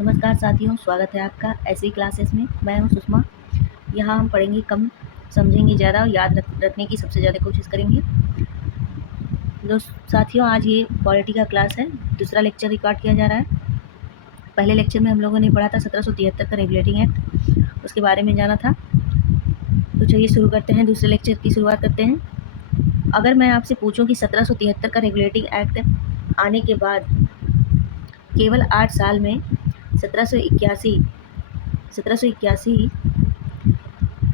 नमस्कार साथियों, स्वागत है आपका ऐसी क्लासेस में। मैं हूं सुषमा। यहाँ हम पढ़ेंगे कम, समझेंगे ज़्यादा और याद रखने की सबसे ज़्यादा कोशिश करेंगे। साथियों, आज ये पॉलिटी का क्लास है, दूसरा लेक्चर रिकॉर्ड किया जा रहा है। पहले लेक्चर में हम लोगों ने पढ़ा था 1773 का रेगुलेटिंग एक्ट, उसके बारे में जाना था। तो चलिए शुरू करते हैं, दूसरे लेक्चर की शुरुआत करते हैं। अगर मैं आपसे पूछूं कि 1773 का रेगुलेटिंग एक्ट आने के बाद केवल 8 साल में 1781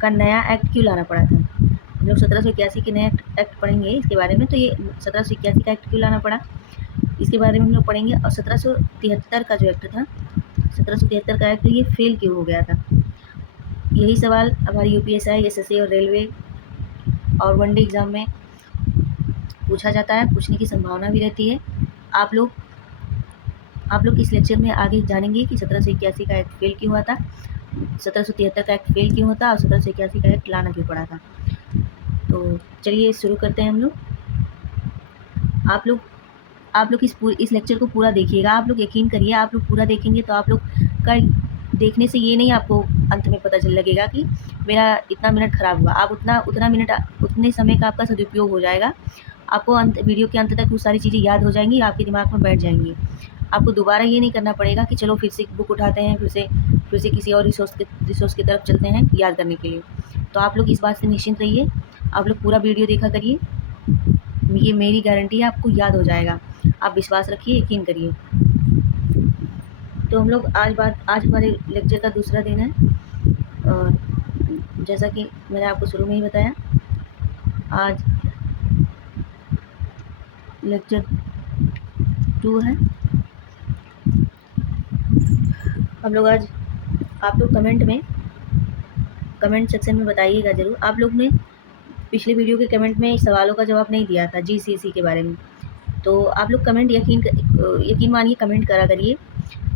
का नया एक्ट क्यों लाना पड़ा था। हम लोग 1781 के नया एक्ट पढ़ेंगे इसके बारे में। तो ये 1781 का एक्ट क्यों लाना पड़ा, इसके बारे में हम लोग पढ़ेंगे। और 1773 का जो एक्ट था, 1773 का एक्ट, ये फेल क्यों हो गया था। यही सवाल हमारी यूपीएससी, एसएससी और रेलवे और वनडे एग्ज़ाम में पूछा जाता है, पूछने की संभावना भी रहती है। आप लोग इस लेक्चर में आगे जानेंगे कि 1781 का एक्ट फेल क्यों हुआ था, 1773 का एक्ट फेल क्यों होता और 1781 का एक्ट लाना क्यों पड़ा था। तो चलिए शुरू करते हैं हम लोग। आप लोग इस लेक्चर को पूरा देखिएगा। आप लोग यकीन करिए, आप लोग पूरा देखेंगे तो आप लोग का देखने से ये नहीं आपको अंत में पता चल लगेगा कि मेरा इतना मिनट ख़राब हुआ। आप उतने समय का आपका सदुपयोग हो जाएगा। आपको वीडियो के अंत तक वो सारी चीज़ें याद हो जाएंगी, आपके दिमाग में बैठ जाएंगी। आपको दोबारा ये नहीं करना पड़ेगा कि चलो फिर से बुक उठाते हैं, फिर से किसी और रिसोर्स की तरफ चलते हैं याद करने के लिए। तो आप लोग इस बात से निश्चिंत रहिए, आप लोग पूरा वीडियो देखा करिए। ये मेरी गारंटी है, आपको याद हो जाएगा। आप विश्वास रखिए, यकीन करिए। तो हम लोग आज हमारे लेक्चर का दूसरा दिन है। और जैसा कि मैंने आपको शुरू में ही बताया, आज लेक्चर 2 है। हम लोग आज, आप लोग कमेंट सेक्शन में बताइएगा ज़रूर। आप लोग ने पिछले वीडियो के कमेंट में सवालों का जवाब नहीं दिया था जीसीसी के बारे में, तो आप लोग कमेंट यकीन मानिए कमेंट करा करिए।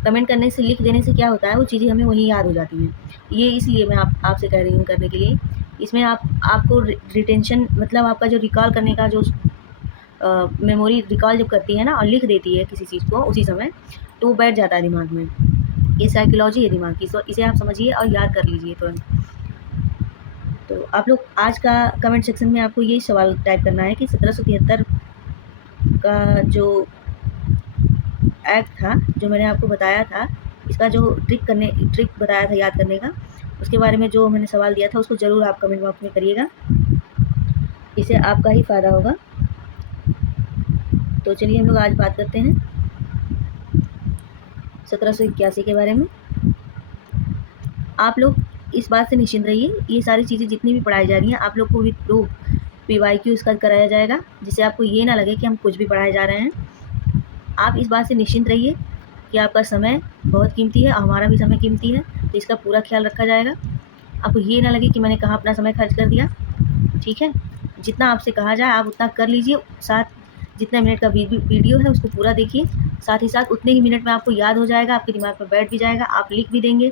कमेंट करने से, लिख देने से क्या होता है, वो चीज़ें हमें वहीं याद हो जाती हैं। ये इसलिए मैं आपसे कह रही हूँ करने के लिए। इसमें आपको रिटेंशन, मतलब आपका जो रिकॉल करने का जो मेमोरी रिकॉल जब करती है ना और लिख देती है किसी चीज़ को उसी समय, तो वो बैठ जाता है दिमाग में। ये साइकोलॉजी है दिमाग की, इसे आप समझिए और याद कर लीजिए तुरंत। तो आप लोग आज का कमेंट सेक्शन में आपको यही सवाल टाइप करना है कि 1773 का जो एक्ट था, जो मैंने आपको बताया था, इसका जो ट्रिक बताया था याद करने का, उसके बारे में जो मैंने सवाल दिया था उसको ज़रूर आप कमेंट बॉक्स में करिएगा, इससे आपका ही फ़ायदा होगा। तो चलिए हम लोग आज बात करते हैं 1781 के बारे में। आप लोग इस बात से निश्चिंत रहिए, ये सारी चीज़ें जितनी भी पढ़ाई जा रही हैं, आप लोग को विद प्रूफ PYQ इसका कराया जाएगा, जिससे आपको ये ना लगे कि हम कुछ भी पढ़ाए जा रहे हैं। आप इस बात से निश्चिंत रहिए कि आपका समय बहुत कीमती है और हमारा भी समय कीमती है, तो इसका पूरा ख्याल रखा जाएगा। आपको ये ना लगे कि मैंने कहाँ अपना समय खर्च कर दिया। ठीक है, जितना आपसे कहा जाए आप उतना कर लीजिए। साथ जितना मिनट का वीडियो है उसको पूरा देखिए, साथ ही साथ उतने ही मिनट में आपको याद हो जाएगा, आपके दिमाग में बैठ भी जाएगा, आप लिख भी देंगे,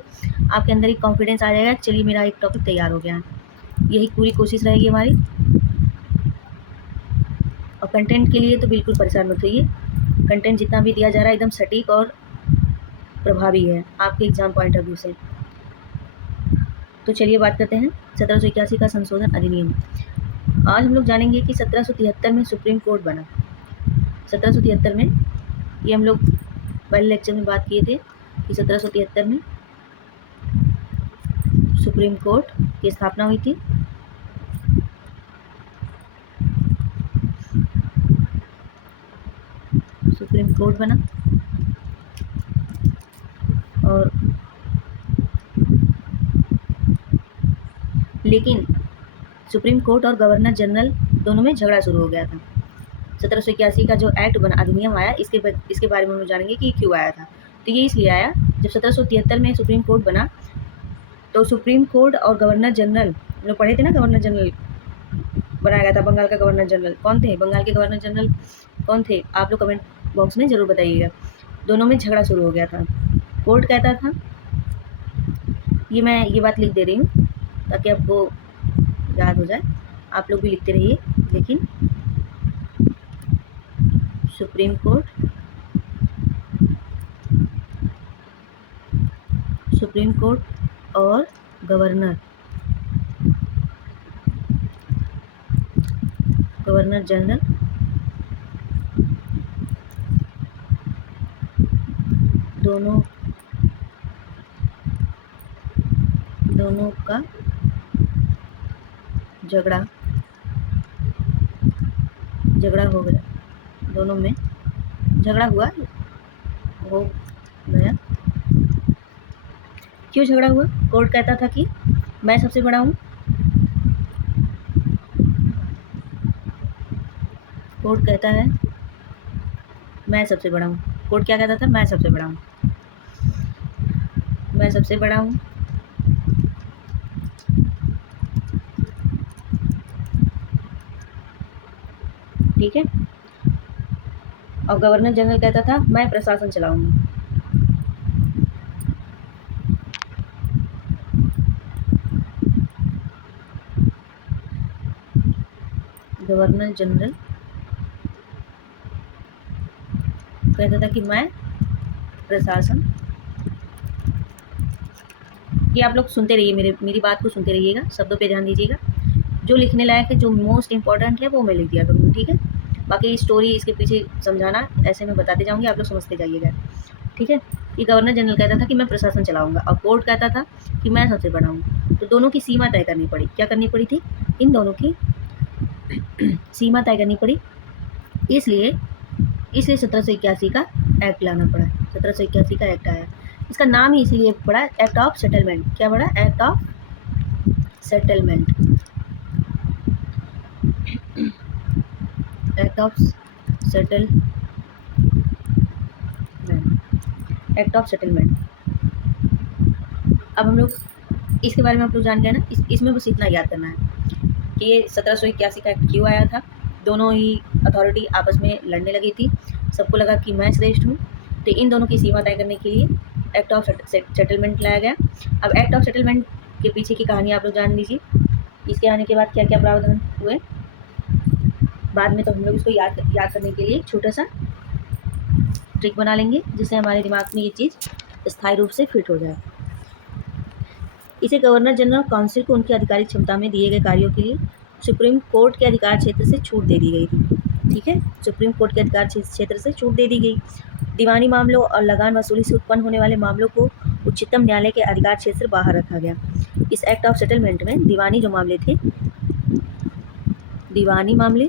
आपके अंदर एक कॉन्फिडेंस आ जाएगा, चलिए मेरा एक टॉपिक तैयार हो गया है। यही पूरी कोशिश रहेगी हमारी। और कंटेंट के लिए तो बिल्कुल परेशान मत होइए, कंटेंट जितना भी दिया जा रहा है एकदम सटीक और प्रभावी है आपके एग्ज़ाम पॉइंट ऑफ व्यू से। तो चलिए बात करते हैं 1781 का संशोधन अधिनियम। आज हम लोग जानेंगे कि 1773 में सुप्रीम कोर्ट बना। 1773 में, ये हम लोग पहले लेक्चर में बात किए थे कि 1773 में सुप्रीम कोर्ट की स्थापना हुई थी। सुप्रीम कोर्ट बना और लेकिन सुप्रीम कोर्ट और गवर्नर जनरल दोनों में झगड़ा शुरू हो गया था। 1781 का जो एक्ट बना, अधिनियम आया, इसके बारे में हम जानेंगे कि क्यों आया था। तो ये इसलिए आया, जब 1773 में सुप्रीम कोर्ट बना तो सुप्रीम कोर्ट और गवर्नर जनरल, लोग पढ़े थे ना, गवर्नर जनरल बनाया गया था। बंगाल का गवर्नर जनरल कौन थे, बंगाल के गवर्नर जनरल कौन थे, आप लोग कमेंट बॉक्स में ज़रूर बताइएगा। दोनों में झगड़ा शुरू हो गया था। कोर्ट कहता था, मैं ये बात लिख दे रही हूँ ताकि आपको याद हो जाए, आप लोग भी लिखते रहिए। लेकिन सुप्रीम कोर्ट सुप्रीम कोर्ट और गवर्नर जनरल दोनों का झगड़ा हो गया, दोनों में झगड़ा हो गया। क्यों झगड़ा हुआ? कोर्ट कहता था कि मैं सबसे बड़ा हूँ, कोर्ट कहता है मैं सबसे बड़ा हूँ। कोर्ट क्या कहता था? मैं सबसे बड़ा हूँ, मैं सबसे बड़ा हूँ। ठीक है। और गवर्नर जनरल कहता था मैं प्रशासन चलाऊंगा। गवर्नर जनरल कहता था कि मैं प्रशासन। ये आप लोग सुनते रहिए, मेरी बात को सुनते रहिएगा, शब्दों पे ध्यान दीजिएगा। जो लिखने लायक है, जो मोस्ट इंपॉर्टेंट है, वो मैं लिख दिया करूँगी। ठीक है। बाकी स्टोरी इसके पीछे समझाना ऐसे मैं बताते जाऊँगी, आप लोग समझते जाइएगा। ठीक है। ये गवर्नर जनरल कहता था कि मैं प्रशासन चलाऊंगा और कोर्ट कहता था कि मैं सबसे बड़ा हूँ। तो दोनों की सीमा तय करनी पड़ी। क्या करनी पड़ी थी? इन दोनों की सीमा तय करनी पड़ी। इसलिए 1781 का एक्ट लाना पड़ा। 1781 का एक्ट आया। इसका नाम ही इसलिए पड़ा एक्ट ऑफ सेटलमेंट। क्या पड़ा? Act of settlement. Act of settlement. Act of settlement. अब हम लोग इसके बारे में आप लोग जान गए ना। इसमें बस इतना याद करना है कि ये 1781 का एक्ट क्यों आया था। दोनों ही अथॉरिटी आपस में लड़ने लगी थी। सबको लगा कि मैं श्रेष्ठ हूँ, तो इन दोनों की सीमा तय करने के लिए एक्ट ऑफ सेटलमेंट लाया गया। अब एक्ट ऑफ सेटलमेंट के पीछे की कहानी आप लोग जान लीजिए। इसके आने के बाद क्या क्या प्रावधान हुए बाद में, तो हम लोग इसको याद करने के लिए छोटा सा ट्रिक बना लेंगे, जिससे हमारे दिमाग में ये चीज़ स्थायी रूप से फिट हो जाए। इसे गवर्नर जनरल काउंसिल को उनकी आधिकारिक क्षमता में दिए गए कार्यों के लिए सुप्रीम कोर्ट के अधिकार क्षेत्र से छूट दे दी गई थी। ठीक है। सुप्रीम कोर्ट के अधिकार क्षेत्र से छूट दे दी गई। दीवानी मामलों और लगान वसूली से उत्पन्न होने वाले मामलों को उच्चतम न्यायालय के अधिकार क्षेत्र से बाहर रखा गया। इस एक्ट ऑफ सेटलमेंट में दीवानी जो मामले थे, दीवानी मामले,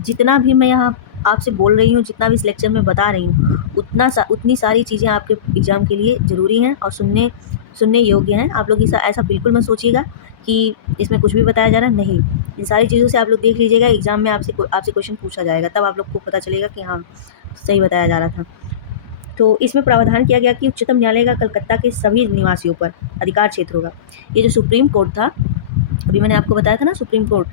जितना भी मैं यहाँ आपसे बोल रही हूँ, जितना भी इस लेक्चर में बता रही हूँ, उतनी सारी चीज़ें आपके एग्ज़ाम के लिए ज़रूरी हैं और सुनने योग्य हैं। आप लोग ऐसा बिल्कुल मत सोचिएगा कि इसमें कुछ भी बताया जा रहा है, नहीं। इन सारी चीज़ों से आप लोग देख लीजिएगा, एग्ज़ाम में आपसे क्वेश्चन पूछा जाएगा, तब आप लोग को पता चलेगा कि हाँ सही बताया जा रहा था। तो इसमें प्रावधान किया गया कि उच्चतम न्यायालय का कलकत्ता के सभी निवासियों पर अधिकार क्षेत्र होगा। ये जो सुप्रीम कोर्ट था, अभी मैंने आपको बताया था ना सुप्रीम कोर्ट,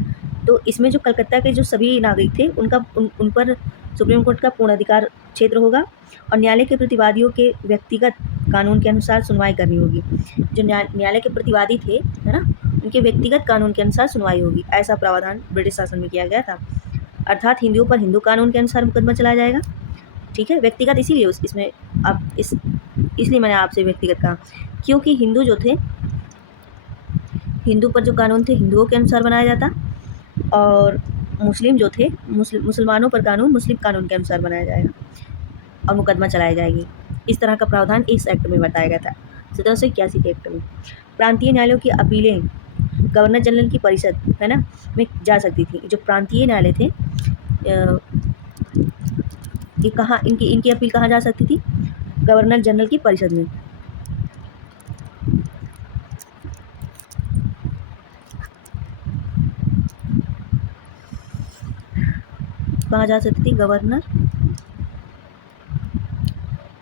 तो इसमें जो कलकत्ता के जो सभी नागरिक थे उन पर सुप्रीम कोर्ट का पूर्ण अधिकार क्षेत्र होगा और न्यायालय के प्रतिवादियों के व्यक्तिगत कानून के अनुसार सुनवाई करनी होगी। जो न्यायालय के प्रतिवादी थे, है ना, उनके व्यक्तिगत कानून के अनुसार सुनवाई होगी। ऐसा प्रावधान ब्रिटिश शासन में किया गया था। अर्थात हिंदुओं पर हिंदू कानून के अनुसार मुकदमा चलाया जाएगा। ठीक है। व्यक्तिगत इसीलिए इसमें इसलिए मैंने आपसे व्यक्तिगत कहा, क्योंकि हिंदू जो थे, हिंदू पर जो कानून थे हिंदुओं के अनुसार बनाया जाता और मुस्लिम जो थे, मुसलमानों पर कानून मुस्लिम कानून के अनुसार बनाया जाएगा और मुकदमा चलाई जाएगी। इस तरह का प्रावधान इस एक्ट में बताया गया था 1781 के एक्ट में। प्रांतीय न्यायालयों की अपीलें गवर्नर जनरल की परिषद, है ना, में जा सकती थी। जो प्रांतीय न्यायालय थे, ये कहाँ इनकी अपील कहाँ जा सकती थी? गवर्नर जनरल की परिषद में। कहाँ जा सकती थी?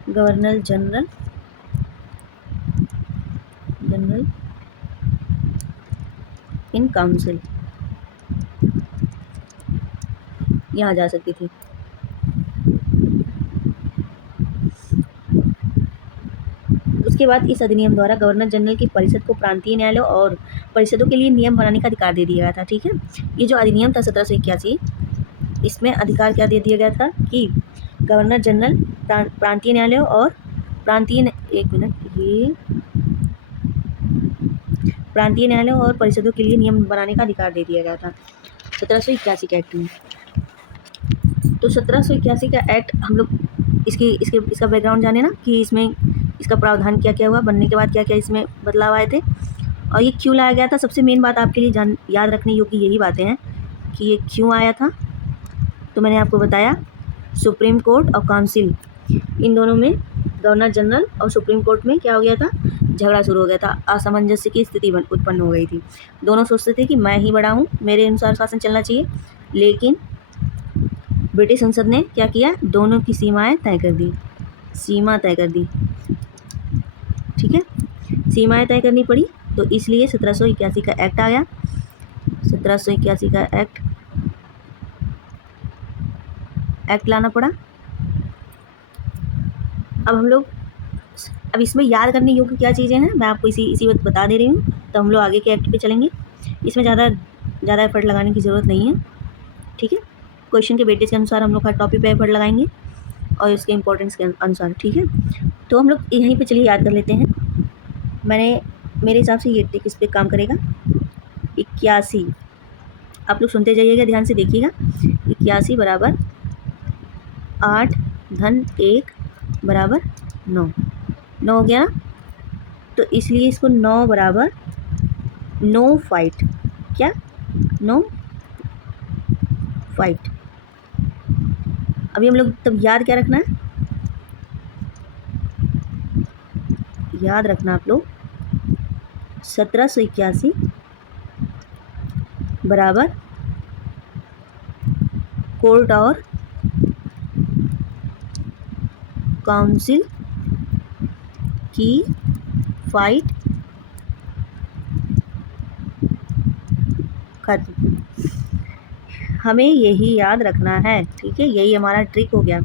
गवर्नर जनरल इन काउंसिल, यहाँ जा सकती थी। उसके बाद इस अधिनियम द्वारा गवर्नर जनरल की परिषद को प्रांतीय न्यायालयों और परिषदों के लिए नियम बनाने का अधिकार दे दिया गया था। ठीक है। ये जो अधिनियम था 1781, इसमें अधिकार क्या दे दिया गया था कि गवर्नर जनरल, प्रांतीय न्यायालयों और प्रांतीय न्यायालयों और परिषदों के लिए नियम बनाने का अधिकार दे दिया गया था 1781 के एक्ट में। तो 1781 का एक्ट हम लोग इसका बैकग्राउंड जाने ना कि इसमें इसका प्रावधान क्या क्या हुआ, बनने के बाद क्या क्या इसमें बदलाव आए थे और ये क्यों लाया गया था। सबसे मेन बात आपके लिए याद रखने योग्य यही बातें हैं कि ये क्यों आया था। तो मैंने आपको बताया सुप्रीम कोर्ट और काउंसिल, इन दोनों में गवर्नर जनरल और सुप्रीम कोर्ट में क्या हो गया था, झगड़ा शुरू हो गया था, असामंजस्य की स्थिति उत्पन्न हो गई थी। दोनों सोचते थे कि मैं ही बड़ा हूँ, मेरे अनुसार शासन चलना चाहिए, लेकिन ब्रिटिश संसद ने क्या किया, दोनों की सीमाएं तय कर दी, सीमा तय कर दी। ठीक है, सीमाएं तय करनी पड़ी, तो इसलिए 1781 का एक्ट आया। 1781 का एक्ट लाना पड़ा। अब इसमें याद करने योग्य क्या चीज़ें हैं मैं आपको इसी वक्त बता दे रही हूँ। तो हम लोग आगे के एक्ट पे चलेंगे। इसमें ज़्यादा एफर्ट लगाने की ज़रूरत नहीं है। ठीक है, क्वेश्चन के वेटेज के अनुसार हम लोग हर टॉपिक पे एफर्ट लगाएंगे और इसके इम्पोर्टेंस के अनुसार। ठीक है, तो हम लोग यहीं पे चलिए याद कर लेते हैं। मेरे हिसाब से ये ट्रिक इस पर काम करेगा। 81, आप लोग सुनते जाइएगा, ध्यान से देखिएगा। 81 बराबर 8 धन 1 बराबर 9 हो गया ना। तो इसलिए इसको 9 बराबर नो फाइट, क्या नो फाइट। अभी हम लोग तब याद क्या रखना है, याद रखना आप लोग 1781 बराबर कोर्ट और काउंसिल की फाइट खत्म। हमें यही याद रखना है। ठीक है, यही हमारा ट्रिक हो गया।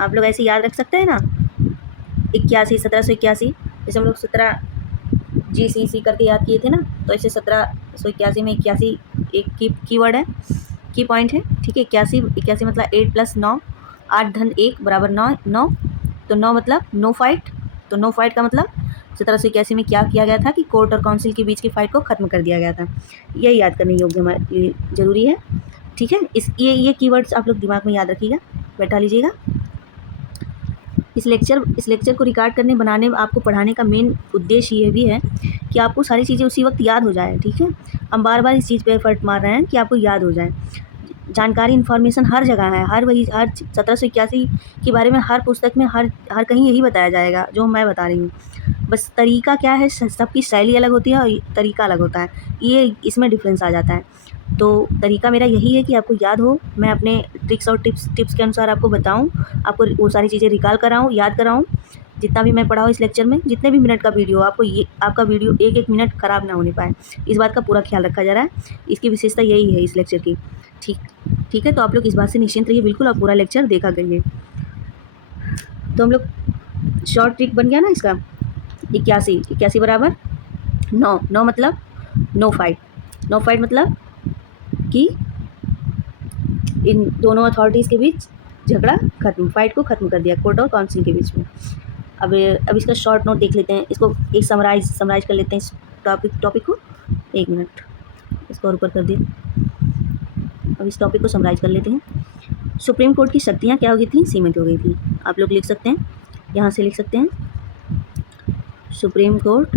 आप लोग ऐसे याद रख सकते हैं ना, 81 1781, जैसे हम लोग 17 GCC करके याद किए थे ना, तो ऐसे 1781 में 81 एक की वर्ड है, की पॉइंट है। ठीक है, 81 मतलब 8 + 9, 8 धन 1 बराबर 9। तो 9 मतलब नो फाइट। तो नो फाइट का मतलब 1781 में क्या किया गया था कि कोर्ट और काउंसिल के बीच की फाइट को ख़त्म कर दिया गया था। यही याद करने योग्य हमारे लिए ज़रूरी है। ठीक है, ये कीवर्ड्स आप लोग दिमाग में याद रखिएगा, बैठा लीजिएगा। इस लेक्चर को रिकॉर्ड करने, बनाने, आपको पढ़ाने का मेन उद्देश्य ये भी है कि आपको सारी चीज़ें उसी वक्त याद हो जाए। ठीक है, हम बार बार इस चीज़ पे एफर्ट मार रहे हैं कि आपको याद हो जाए। जानकारी, इन्फॉर्मेशन हर जगह है, हर 1781 के बारे में हर पुस्तक में हर कहीं यही बताया जाएगा जो मैं बता रही हूँ। बस तरीका क्या है, सबकी शैली अलग होती है और तरीका अलग होता है, ये इसमें डिफरेंस आ जाता है। तो तरीका मेरा यही है कि आपको याद हो, मैं अपने ट्रिक्स और टिप्स के अनुसार आपको बताऊं, आपको वो सारी चीज़ें रिकॉल कराऊं, याद कराऊं। जितना भी मैं पढ़ाऊँ इस लेक्चर में, जितने भी मिनट का वीडियो, आपका वीडियो एक मिनट ख़राब ना होने पाए, इस बात का पूरा ख्याल रखा जा रहा है। इसकी विशेषता यही है इस लेक्चर की। ठीक है, तो आप लोग इस बात से निश्चिंत रहिए, बिल्कुल आप पूरा लेक्चर देखा करिए। तो हम लोग शॉर्ट ट्रिक बन गया ना इसका। 81 बराबर 9 मतलब नो फाइट मतलब कि इन दोनों अथॉरिटीज़ के बीच झगड़ा खत्म, फाइट को ख़त्म कर दिया कोर्ट और काउंसिल के बीच में। अब इसका शॉर्ट नोट देख लेते हैं, इसको एक समराइज कर लेते हैं इस टॉपिक को। 1 मिनट, इसको ऊपर कर दिए। अब इस टॉपिक को समराइज कर लेते हैं। सुप्रीम कोर्ट की शक्तियाँ क्या हो गई थी, सीमित हो गई थी। आप लोग लिख सकते हैं, यहाँ से लिख सकते हैं, सुप्रीम कोर्ट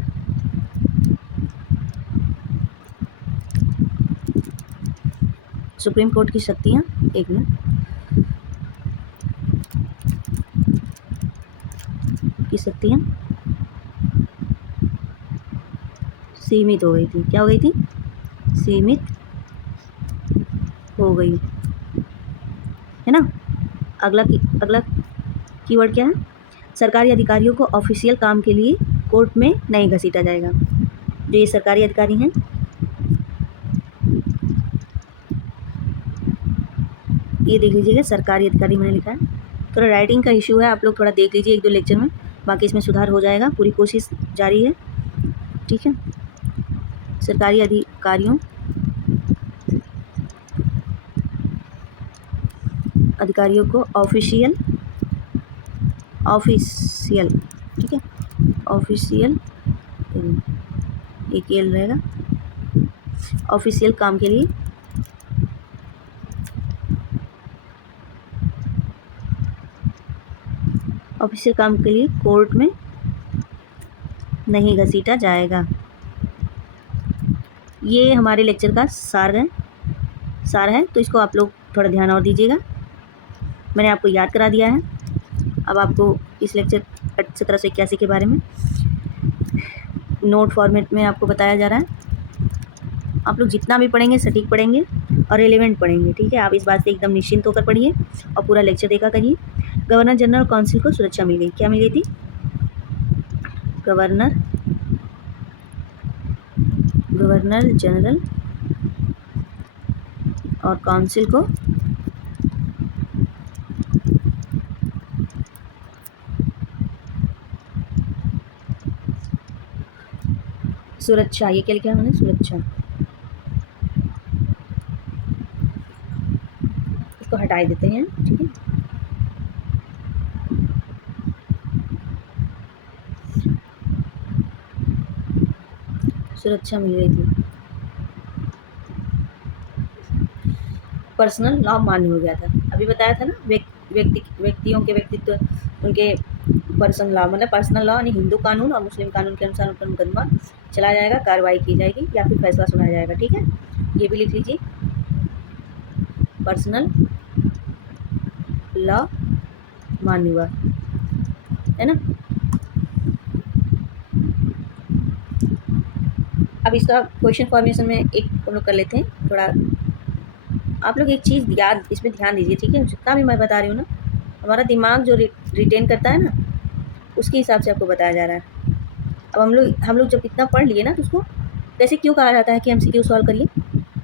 की शक्तियाँ, 1 मिनट, की शक्तियाँ सीमित हो गई थी। क्या हो गई थी, सीमित हो गई है ना। अगला कीवर्ड क्या है, सरकारी अधिकारियों को ऑफिशियल काम के लिए कोर्ट में नहीं घसीटा जाएगा। जो ये सरकारी अधिकारी हैं, ये देख लीजिएगा, सरकारी अधिकारी मैंने लिखा है, थोड़ा राइटिंग का इशू है, आप लोग थोड़ा देख लीजिए 1-2 लेक्चर में, बाकी इसमें सुधार हो जाएगा, पूरी कोशिश जारी है। ठीक है, सरकारी अधिकारियों को ऑफिशियल ऑफिशियल, ठीक है, ऑफिशियल, एक एल रहेगा, ऑफिशियल काम के लिए कोर्ट में नहीं घसीटा जाएगा। ये हमारे लेक्चर का सार है, तो इसको आप लोग थोड़ा ध्यान और दीजिएगा। मैंने आपको याद करा दिया है। अब आपको इस लेक्चर 1781 के बारे में नोट फॉर्मेट में आपको बताया जा रहा है। आप लोग जितना भी पढ़ेंगे सटीक पढ़ेंगे और रेलेवेंट पढ़ेंगे, ठीक है। आप इस बात से एकदम निश्चिंत होकर पढ़िए और पूरा लेक्चर देखा करिए। गवर्नर जनरल काउंसिल को सुरक्षा मिल गई। क्या मिल गई थी? गवर्नर जनरल और काउंसिल को सुरक्षा, ये क्या लिखा है मैंने? सुरक्षा। इसको हटा देते हैं, ठीक है। सुरक्षा मिल गई थी। पर्सनल लॉ मान्य हो गया था। अभी बताया था ना, व्यक्तियों के व्यक्तित्व, उनके पर्सनल लॉ, मतलब पर्सनल लॉ यानी हिंदू कानून और मुस्लिम कानून के अनुसार उन पर मुकदमा चलाया जाएगा, कार्रवाई की जाएगी या फिर फैसला सुनाया जाएगा, ठीक है। ये भी लिख लीजिए, पर्सनल लॉ मान्य हुआ है ना। अब इसका क्वेश्चन फॉर्मेशन में एक हम लोग कर लेते हैं थोड़ा। आप लोग एक चीज़ याद, इसमें ध्यान दीजिए, ठीक है। जितना भी मैं बता रही हूँ ना, हमारा दिमाग जो रिटेन करता है ना, उसके हिसाब से आपको बताया जा रहा है। अब हम लोग जब इतना पढ़ लिए ना, तो उसको वैसे क्यों कहा जाता है कि MCQ सॉल्व करिए?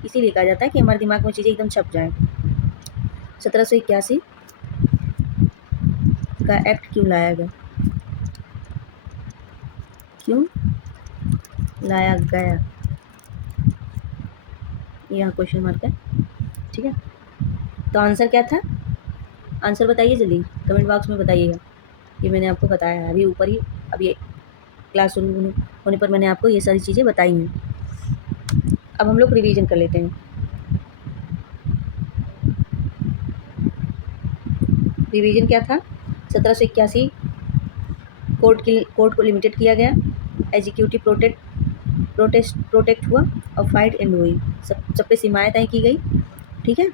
इसीलिए कहा जाता है कि हमारे दिमाग में चीज़ें एकदम छप जाए। 1781 का एक्ट क्यों लाया गया? क्यों लाया गया? यहाँ क्वेश्चन मार्क है, ठीक है। तो आंसर क्या था? आंसर बताइए जल्दी, कमेंट बॉक्स में बताइएगा। ये मैंने आपको बताया है अभी ऊपर ही, अभी क्लास होने पर मैंने आपको ये सारी चीज़ें बताई हैं। अब हम लोग रिवीजन कर लेते हैं। रिवीजन क्या था? 1781 कोर्ट को लिमिटेड किया गया, एग्जीक्यूटिव प्रोटेक्ट हुआ और फाइट एंड हुई। सब पे सीमाएँ तय की गई, ठीक है।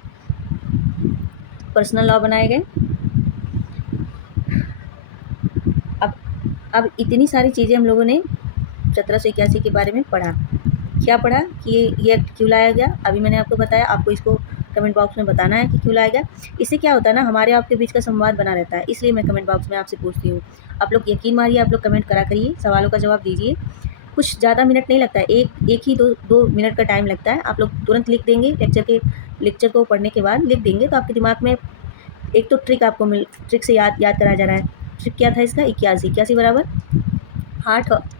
पर्सनल लॉ बनाए गए। अब इतनी सारी चीज़ें हम लोगों ने 1781 के बारे में पढ़ा। क्या पढ़ा कि ये एक्ट क्यों लाया गया? अभी मैंने आपको बताया, आपको इसको कमेंट बॉक्स में बताना है कि क्यों लाया गया। इससे क्या होता है ना, हमारे आपके बीच का संवाद बना रहता है, इसलिए मैं कमेंट बॉक्स में आपसे पूछती हूँ। आप लोग यकीन मारिए, आप लोग कमेंट करा करिए, सवालों का जवाब दीजिए। कुछ ज़्यादा मिनट नहीं लगता है, एक ही दो मिनट का टाइम लगता है। आप लोग तुरंत लिख देंगे, लेक्चर को पढ़ने के बाद लिख देंगे, तो आपके दिमाग में एक तो ट्रिक से याद कराया जा रहा है। ट्रिक क्या था इसका? 81 बराबर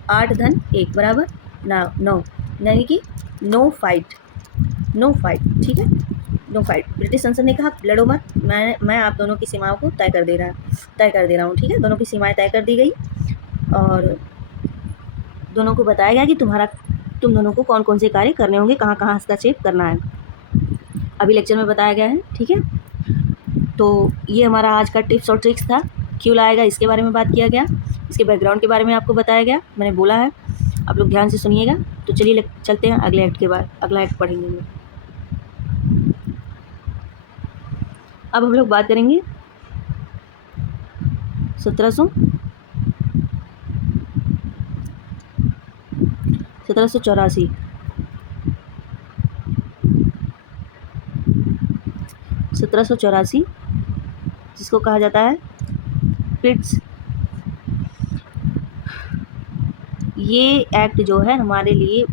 8 धन 1 बराबर 9, यानी कि नो फाइट, ठीक है। No fight. ब्रिटिश संसद ने कहा लड़ो मत, मैं आप दोनों की सीमाओं को तय कर दे रहा हूँ, ठीक है। दोनों की सीमाएं तय कर दी गई और दोनों को बताया गया कि तुम दोनों को कौन कौन से कार्य करने होंगे, कहाँ कहाँ हस्तक्षेप करना है, अभी लेक्चर में बताया गया है, ठीक है। तो ये हमारा आज का टिप्स और ट्रिक्स था। क्यों लाया गया इसके बारे में बात किया गया, इसके बैकग्राउंड के बारे में आपको बताया गया, मैंने बोला है। आप लोग ध्यान से सुनिएगा। तो चलिए चलते हैं अगले एक्ट के बाद, अगला एक्ट पढ़ेंगे। अब हम लोग बात करेंगे 1784 1784 जिसको कहा जाता है पिट्स। ये एक्ट जो है हमारे लिए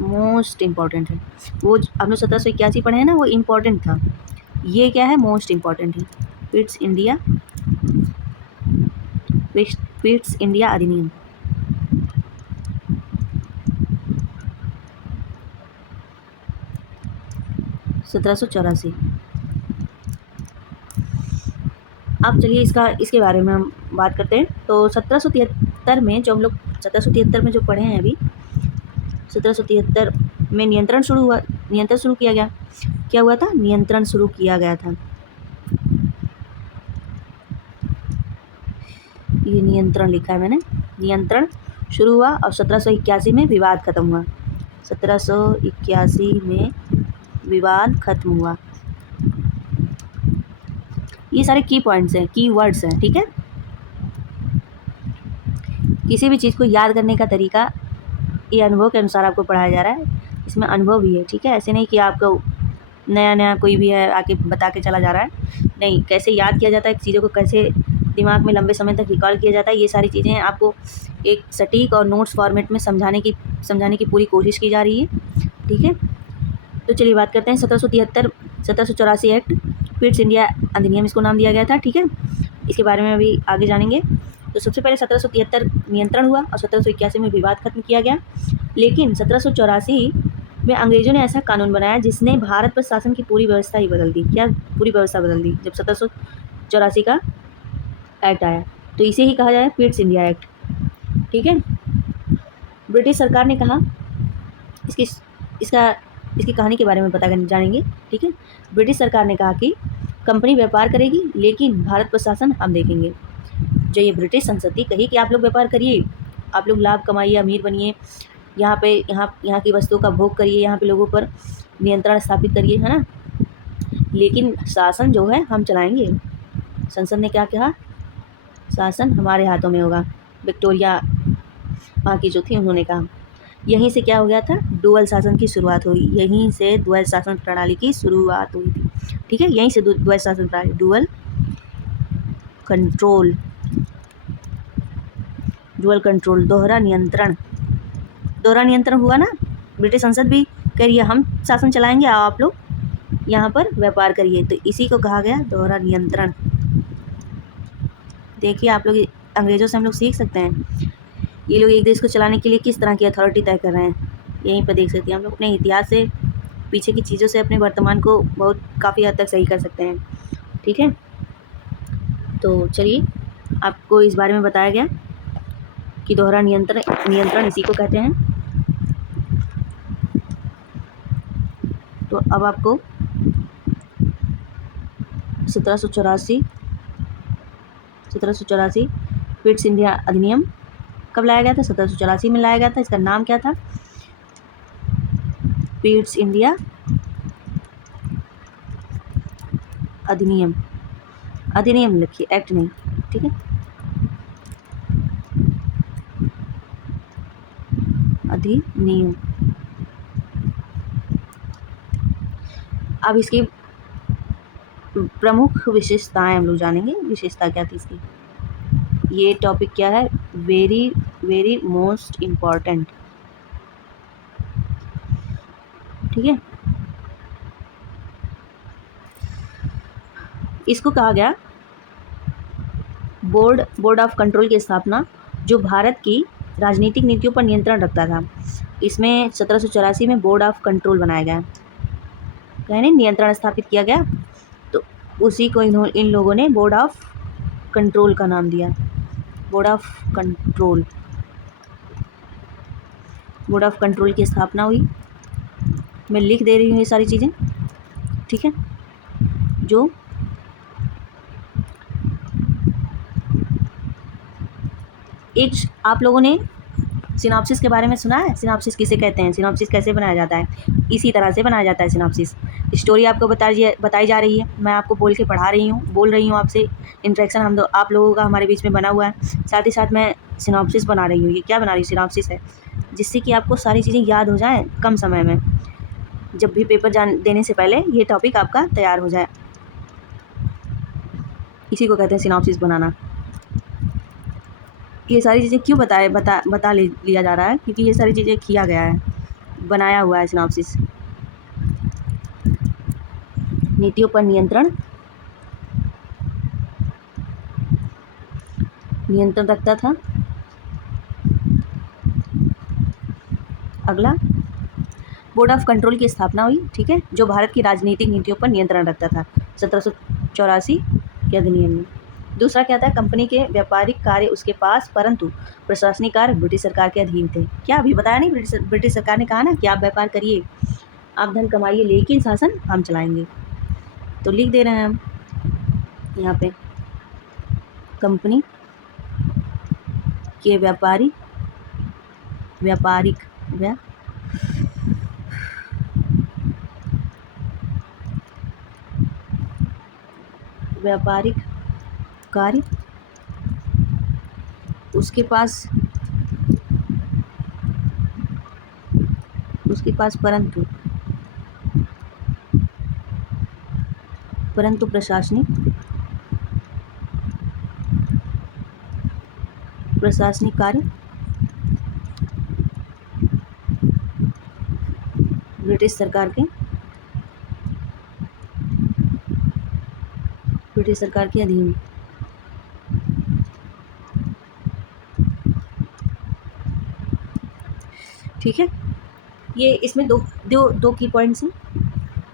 मोस्ट इम्पॉर्टेंट है। वो हम लोग 1781 पढ़े हैं ना, वो इम्पॉर्टेंट था। ये क्या है? मोस्ट इम्पॉर्टेंट है। पिट्स इंडिया अधिनियम। सत्रह सौ चौरासी। अब चलिए इसके बारे में हम बात करते हैं। तो 1773 में जो हम लोग 1773 में जो पढ़े हैं अभी, 1773 में नियंत्रण शुरू किया गया। क्या हुआ था? नियंत्रण शुरू किया गया था। ये नियंत्रण लिखा है मैंने, नियंत्रण शुरू हुआ और 1781 में विवाद खत्म हुआ। 1781 में विवाद खत्म हुआ। ये सारे की पॉइंट्स हैं, की वर्ड्स हैं, ठीक है। किसी भी चीज़ को याद करने का तरीका ये अनुभव के अनुसार आपको पढ़ाया जा रहा है। इसमें अनुभव भी है, ठीक है। ऐसे नहीं कि आपको नया कोई भी है आके बता के चला जा रहा है, नहीं। कैसे याद किया जाता है चीज़ों को, कैसे दिमाग में लंबे समय तक रिकॉल किया जाता है, ये सारी चीज़ें आपको एक सटीक और नोट्स फॉर्मेट में समझाने की पूरी कोशिश की जा रही है, ठीक है। तो चलिए बात करते हैं 1784 एक्ट, पिट्स इंडिया अधिनियम इसको नाम दिया गया था, ठीक है। इसके बारे में अभी आगे जानेंगे। तो सबसे पहले 1773 नियंत्रण हुआ और 1781 में विवाद खत्म किया गया। लेकिन 1784 में अंग्रेज़ों ने ऐसा कानून बनाया जिसने भारत पर शासन की पूरी व्यवस्था ही बदल दी। क्या पूरी व्यवस्था बदल दी? जब 1784 का एक्ट आया, तो इसे ही कहा जाए पिट्स इंडिया एक्ट, ठीक है। ब्रिटिश सरकार ने कहा, इसकी कहानी के बारे में जानेंगे, ठीक है। ब्रिटिश सरकार ने कहा कि कंपनी व्यापार करेगी लेकिन भारत पर शासन हम देखेंगे। जो ये ब्रिटिश संसद थी, कही कि आप लोग व्यापार करिए, आप लोग लाभ कमाइए, अमीर बनिए, यहाँ की वस्तुओं का भोग करिए, यहाँ पे लोगों पर नियंत्रण स्थापित करिए, है ना, लेकिन शासन जो है हम चलाएंगे। संसद ने क्या कहा? शासन हमारे हाथों में होगा। विक्टोरिया वहाँ की जो थी उन्होंने कहा। यहीं से क्या हो गया था? डुअल शासन की शुरुआत हुई। यहीं से डुअल शासन प्रणाली की शुरुआत हुई थी, ठीक है। यहीं से डुअल शासन प्रणाली, डुअल कंट्रोल, दोहरा नियंत्रण हुआ ना। ब्रिटिश संसद भी कह रही है हम शासन चलाएंगे, आप लोग यहाँ पर व्यापार करिए, तो इसी को कहा गया दोहरा नियंत्रण। देखिए आप लोग, अंग्रेज़ों से हम लोग सीख सकते हैं। ये लोग एक देश को चलाने के लिए किस तरह की अथॉरिटी तय कर रहे हैं, यहीं पर देख सकते हैं हम लोग। अपने इतिहास से, पीछे की चीज़ों से अपने वर्तमान को काफ़ी हद तक सही कर सकते हैं, ठीक है। तो चलिए, आपको इस बारे में बताया गया कि दोहरा नियंत्रण इसी को कहते हैं। तो अब आपको 1784 पिट्स इंडिया अधिनियम कब लाया गया था? 1784 में लाया गया था। इसका नाम क्या था? पिट्स इंडिया अधिनियम लिखिए, एक्ट नहीं, ठीक है। अधिनियम। अब इसकी प्रमुख विशेषताएं हम लोग जानेंगे। विशेषता क्या थी इसकी? ये टॉपिक क्या है? वेरी वेरी मोस्ट इम्पॉर्टेंट, ठीक है। इसको कहा गया बोर्ड ऑफ कंट्रोल की स्थापना, जो भारत की राजनीतिक नीतियों पर नियंत्रण रखता था। इसमें 1784 में बोर्ड ऑफ कंट्रोल बनाया गया, यानी नियंत्रण स्थापित किया गया। तो उसी को इन लोगों ने बोर्ड ऑफ कंट्रोल का नाम दिया। बोर्ड ऑफ कंट्रोल की स्थापना हुई। मैं लिख दे रही हूँ ये सारी चीज़ें, ठीक है। जो एक आप लोगों ने सिनॉप्सिस के बारे में सुना है? सिनॉप्सिस किसे कहते हैं? सिनॉप्सिस कैसे बनाया जाता है? इसी तरह से बनाया जाता है सिनॉप्सिस। स्टोरी आपको बताई जा रही है, मैं आपको बोल रही हूँ आपसे। इंटरेक्शन आप लोगों का हमारे बीच में बना हुआ है। साथ ही साथ मैं सिनॉप्सिस बना रही हूँ। ये क्या बना रही हूँ? सिनॉप्सिस है, जिससे कि आपको सारी चीज़ें याद हो जाएँ कम समय में। जब भी पेपर देने से पहले ये टॉपिक आपका तैयार हो जाए, इसी को कहते हैं सिनॉप्सिस बनाना। ये सारी चीज़ें क्यों बता लिया जा रहा है? क्योंकि ये सारी चीज़ें किया गया है, बनाया हुआ है सिनॉप्सिस। नीतियों पर नियंत्रण रखता था। अगला, बोर्ड ऑफ कंट्रोल की स्थापना हुई, ठीक है, जो भारत की राजनीतिक नीतियों पर नियंत्रण रखता था 1784 के अधिनियम में। दूसरा क्या था, कंपनी के व्यापारिक कार्य उसके पास परंतु प्रशासनिक कार्य ब्रिटिश सरकार के अधीन थे। क्या अभी बताया नहीं, ब्रिटिश सरकार ने कहा ना कि आप व्यापार करिए, आप धन कमाइए, लेकिन शासन हम चलाएंगे। तो लिख दे रहे हैं हम यहाँ पे, कंपनी के व्यापारिक कार्य उसके पास परंतु प्रशासनिक कार्य ब्रिटिश सरकार के अधीन। ठीक है, ये इसमें दो की पॉइंट्स हैं,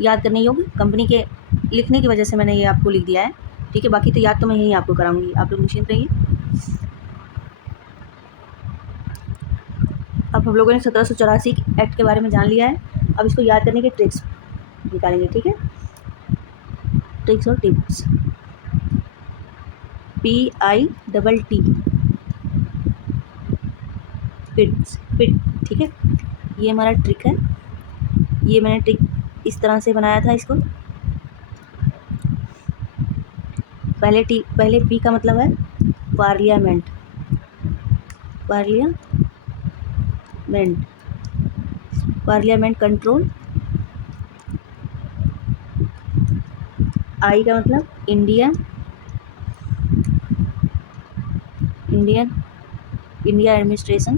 याद करने योग्य। कंपनी के लिखने की वजह से मैंने ये आपको लिख दिया है। ठीक है, बाकी तो याद तो मैं यहीं आपको कराऊंगी, आप लोग निश्चिंत रहिए। अब हम लोगों ने 1784 एक्ट के बारे में जान लिया है। अब इसको याद करने के ट्रिक्स निकालेंगे। ठीक है, ट्रिक्स और टिप्स, PITT, पिट। ठीक है, ये हमारा ट्रिक है। ये मैंने ट्रिक इस तरह से बनाया था इसको। पहले P का मतलब है पार्लियामेंट, पार्लियामेंट कंट्रोल। I का मतलब इंडिया एडमिनिस्ट्रेशन।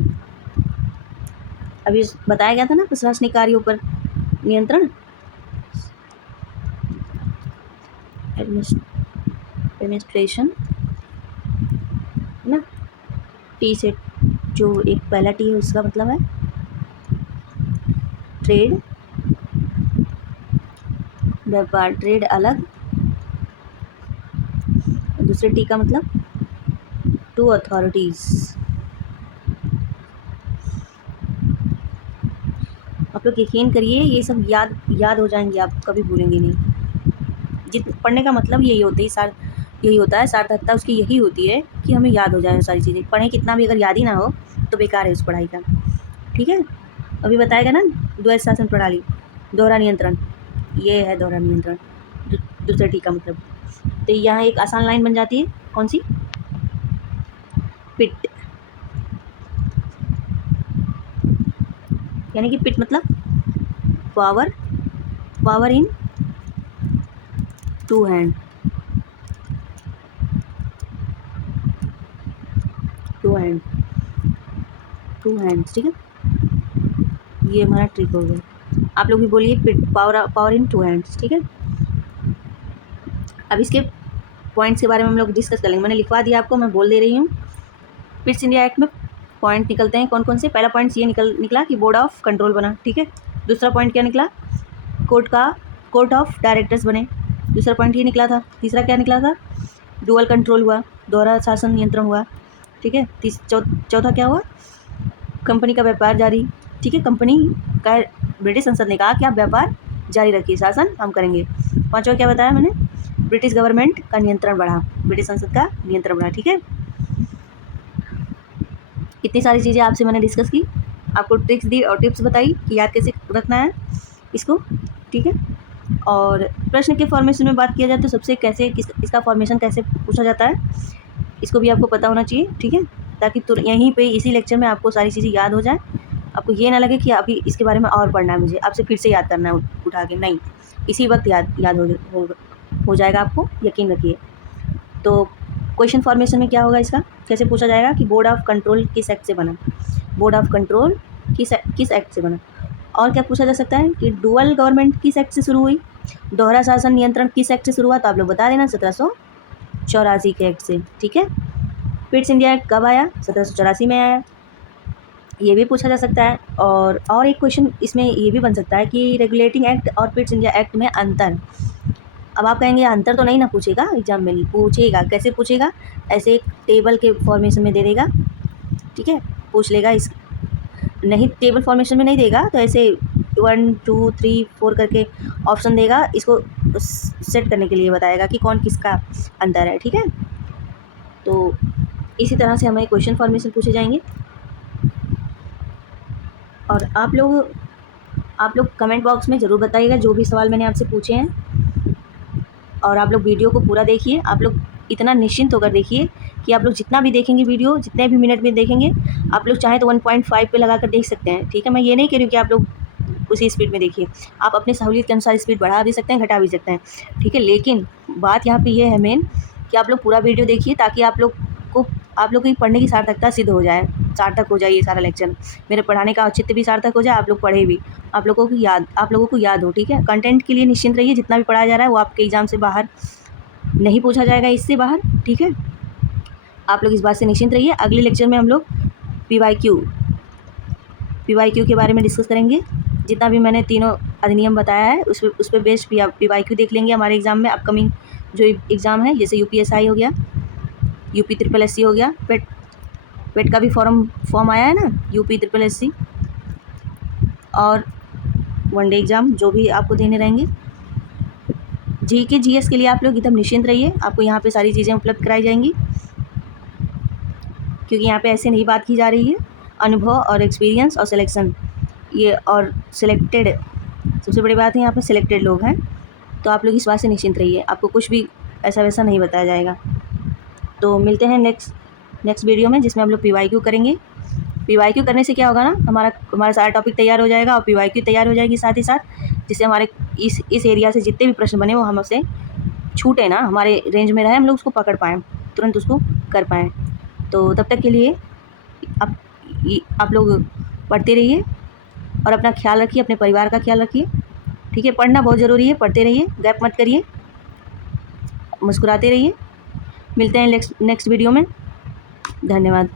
अभी बताया गया था ना प्रशासनिक कार्यों पर नियंत्रण, एडमिनिस्ट्रेशन है ना। टी से जो एक पहला टी है उसका मतलब है ट्रेड, व्यापार, ट्रेड अलग। दूसरे टी का मतलब टू अथॉरिटीज। आप लोग यकीन करिए ये सब याद हो जाएंगे, आप कभी भूलेंगे नहीं। पढ़ने का मतलब यही होता है, सार्थकता उसकी यही होती है कि हमें याद हो जाए सारी चीज़ें। पढ़ें कितना भी, अगर याद ही ना हो तो बेकार है उस पढ़ाई का। ठीक है, अभी बताएगा ना द्वैध शासन प्रणाली, दोहरा नियंत्रण, ये है दोहरा नियंत्रण, दूसरे टी का मतलब। तो यहाँ एक आसान लाइन बन जाती है, कौन सी, पिट, यानी कि पिट मतलब पावर इन टू हैंड्स। ठीक है, ये हमारा ट्रिक हो गया। आप लोग भी बोलिए पिट, पावर इन टू हैंड्स। ठीक है, अब इसके पॉइंट्स के बारे में हम लोग डिस्कस कर लेंगे। मैंने लिखवा दिया आपको, मैं बोल दे रही हूँ। पिट्स इंडिया एक्ट में पॉइंट निकलते हैं कौन कौन से। पहला पॉइंट ये निकला कि बोर्ड ऑफ कंट्रोल बना। ठीक है, दूसरा पॉइंट क्या निकला, कोर्ट ऑफ डायरेक्टर्स बने। दूसरा पॉइंट ये निकला था। तीसरा क्या निकला था, डुअल कंट्रोल हुआ, दोहरा शासन नियंत्रण हुआ। ठीक है, चौथा क्या हुआ, कंपनी का व्यापार जारी। ठीक है, कंपनी का ब्रिटिश संसद ने कहा कि आप व्यापार जारी रखिए, शासन हम करेंगे। पांचवा क्या बताया मैंने, ब्रिटिश गवर्नमेंट का नियंत्रण बढ़ा, ब्रिटिश संसद का नियंत्रण बढ़ा। ठीक है, इतनी सारी चीज़ें आपसे मैंने डिस्कस की, आपको ट्रिक्स दी और टिप्स बताई कि याद कैसे रखना है इसको। ठीक है, और प्रश्न के फॉर्मेशन में बात किया जाए तो सबसे इसका फॉर्मेशन कैसे पूछा जाता है, इसको भी आपको पता होना चाहिए। ठीक है, ताकि यहीं पे इसी लेक्चर में आपको सारी चीज़ें याद हो जाए। आपको ये ना लगे कि अभी इसके बारे में और पढ़ना है मुझे, आपसे फिर से याद करना है उठा के, नहीं, इसी वक्त याद हो जाएगा आपको, यकीन रखिए। तो क्वेश्चन फॉर्मेशन में क्या होगा, इसका कैसे पूछा जाएगा कि बोर्ड ऑफ कंट्रोल किस एक्ट से बना, बोर्ड ऑफ कंट्रोल किस एक्ट से बना। और क्या पूछा जा सकता है कि डुअल गवर्नमेंट किस एक्ट से शुरू हुई, दोहरा शासन नियंत्रण किस एक्ट से शुरू हुआ, तो आप लोग बता देना 1784 के एक्ट से। ठीक है, पिट्स इंडिया एक्ट कब आया, 1784 में आया, ये भी पूछा जा सकता है। और एक क्वेश्चन इसमें ये भी बन सकता है कि रेगुलेटिंग एक्ट और पिट्स इंडिया एक्ट में अंतर, अब आप कहेंगे अंतर तो नहीं ना पूछेगा एग्जाम में, नहीं पूछेगा। कैसे पूछेगा? ऐसे एक टेबल के फॉर्मेशन में दे देगा, ठीक है, पूछ लेगा। इस नहीं टेबल फॉर्मेशन में नहीं देगा तो ऐसे 1 2 3 4 करके ऑप्शन देगा, इसको सेट करने के लिए बताएगा कि कौन किसका अंतर है, ठीक है। तो इसी तरह से हमें क्वेश्चन फॉर्मेशन पूछे जाएंगे। और आप लोग कमेंट बॉक्स में ज़रूर बताइएगा जो भी सवाल मैंने आपसे पूछे हैं। और आप लोग वीडियो को पूरा देखिए। आप लोग इतना निश्चिंत होकर देखिए कि आप लोग जितना भी देखेंगे वीडियो, जितने भी मिनट में देखेंगे, आप लोग चाहें तो 1.5 पे लगा कर देख सकते हैं, ठीक है। मैं ये नहीं कह रही हूँ कि आप लोग उसी स्पीड में देखिए, आप अपने सहूलियत के अनुसार स्पीड बढ़ा भी सकते हैं, घटा भी सकते हैं, ठीक है। लेकिन बात यहाँ पे ये है मेन कि आप लोग पूरा वीडियो देखिए ताकि आप लोग की पढ़ने की सार्थकता सिद्ध हो जाए, सार्थक हो जाए ये सारा लेक्चर। मेरे पढ़ाने का औचित्य भी सार्थक हो जाए, आप लोग पढ़े भी, आप लोगों को याद हो, ठीक है। कंटेंट के लिए निश्चिंत रहिए, जितना भी पढ़ाया जा रहा है वो आपके एग्ज़ाम से बाहर नहीं पूछा जाएगा, इससे बाहर, ठीक है। आप लोग इस बात से निश्चिंत रहिए। अगले लेक्चर में हम लोग PYQ के बारे में डिस्कस करेंगे। जितना भी मैंने तीनों अधिनियम बताया है उस पर बेस्ड PYQ देख लेंगे हमारे एग्ज़ाम में। अपकमिंग जो एग्ज़ाम है, जैसे UPSI हो गया, UPSSC हो गया, पेट का भी फॉर्म आया है ना, UPSSC, और वनडे एग्ज़ाम जो भी आपको देने रहेंगे। GK GS के लिए आप लोग एकदम निश्चिंत रहिए, आपको यहाँ पे सारी चीज़ें उपलब्ध कराई जाएंगी, क्योंकि यहाँ पे ऐसे नहीं बात की जा रही है। अनुभव और एक्सपीरियंस और सिलेक्शन, ये और सिलेक्टेड, सबसे बड़ी बात है यहाँ पे सिलेक्टेड लोग हैं। तो आप लोग इस बात से निश्चिंत रहिए, आपको कुछ भी ऐसा वैसा नहीं बताया जाएगा। तो मिलते हैं नेक्स्ट वीडियो में, जिसमें हम लोग PYQ करेंगे। PYQ करने से क्या होगा ना, हमारा सारा टॉपिक तैयार हो जाएगा और PYQ तैयार हो जाएगी साथ ही साथ, जिससे हमारे इस एरिया से जितने भी प्रश्न बने वो हमसे छूटे ना, हमारे रेंज में रहे, हम लोग उसको पकड़ पाएँ, तुरंत उसको कर पाएँ। तो तब तक के लिए आप लोग पढ़ते रहिए और अपना ख्याल रखिए, अपने परिवार का ख्याल रखिए, ठीक है। पढ़ना बहुत ज़रूरी है, पढ़ते रहिए, गैप मत करिए, मुस्कुराते रहिए। मिलते हैं नेक्स्ट वीडियो में। धन्यवाद।